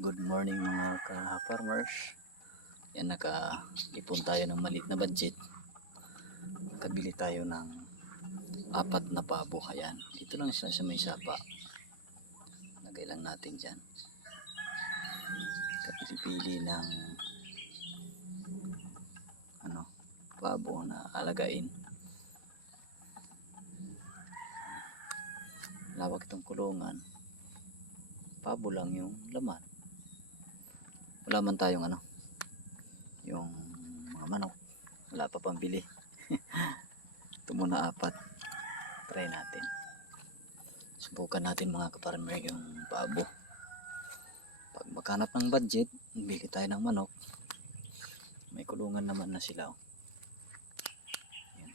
Good morning mga ka-farmers. Yan, naka-ipon tayo ng maliit na budget. Nakabili tayo ng 4 na pabo. Ayan, dito lang sila sa may sapa. Lagay lang natin dyan. Kapili-pili ng pabo na alagain. Lawak itong kulungan. Pabo lang yung laman. Wala man tayong yung mga manok. Wala pa pambili. Ito muna 4. Try natin. Subukan natin mga kaparmer yung pabo. Pag maghanap ng budget, bili tayo ng manok. May kulungan naman na sila. Ayan.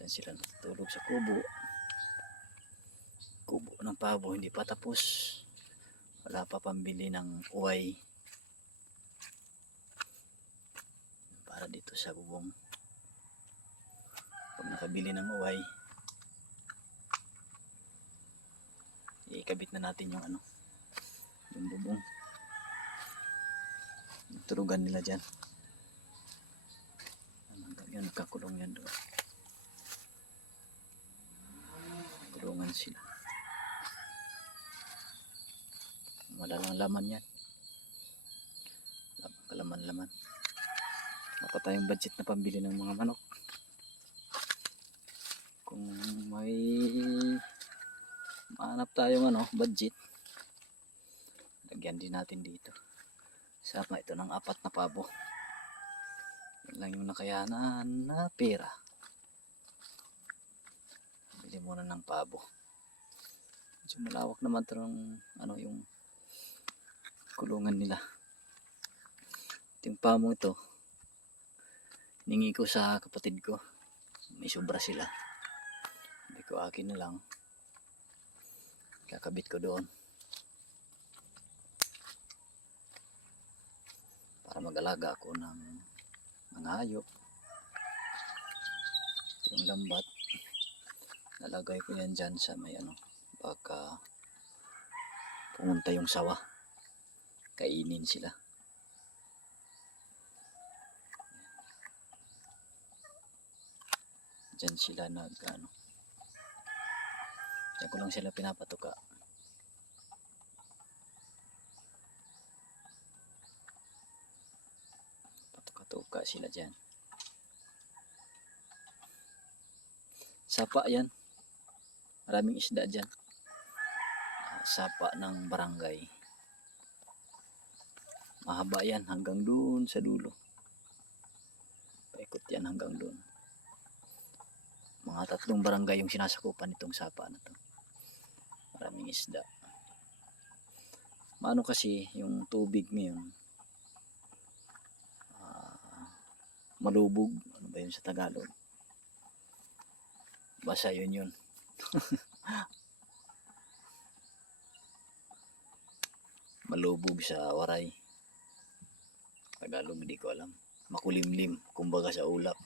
Diyan sila natutulog sa kubo. Kubo ng pabo, hindi pa tapos. Wala pa pambili ng uway para dito sa bubong. Pag nakabili ng uway, ikabit na natin yung yung bubong. Turugan nila dyan. Yan, nagkakulong yan doon. Kulungan sila. Wala lang laman yan. Kalaman-laman. Wala pa tayong budget na pambili ng mga manok. Kung may mahanap tayong budget, lagyan din natin dito. Sama ito ng 4 na pabo. Yan lang yung nakayanan na pera. Bili muna ng pabo. Medyo malawak naman ito ng yung kulungan nila. Yung pamo ito, hiningi ko sa kapatid ko. May sobra sila. Hindi ko, akin na lang. Kakabit ko doon. Para mag-alaga ako ng mga hayop. Ito yung lambat. Nalagay ko yan dyan sa may baka pumunta yung sawa. Kainin sila. Diyan sila diyan ko lang sila pinapatuka. Patuka-tuka sila dyan. Sapa yan. Maraming isda dyan. Sapa ng barangay. Mahaba yan hanggang doon sa dulo. Paikot yan hanggang doon. Mga 3 barangay yung sinasakupan nitong sapa na to. Maraming isda. Maano kasi yung tubig ngayon, malubog. Ano ba yun sa Tagalog? Basta yun. Malubog sa waray. Tagalog hindi ko alam. Makulimlim, kumbaga sa ulap.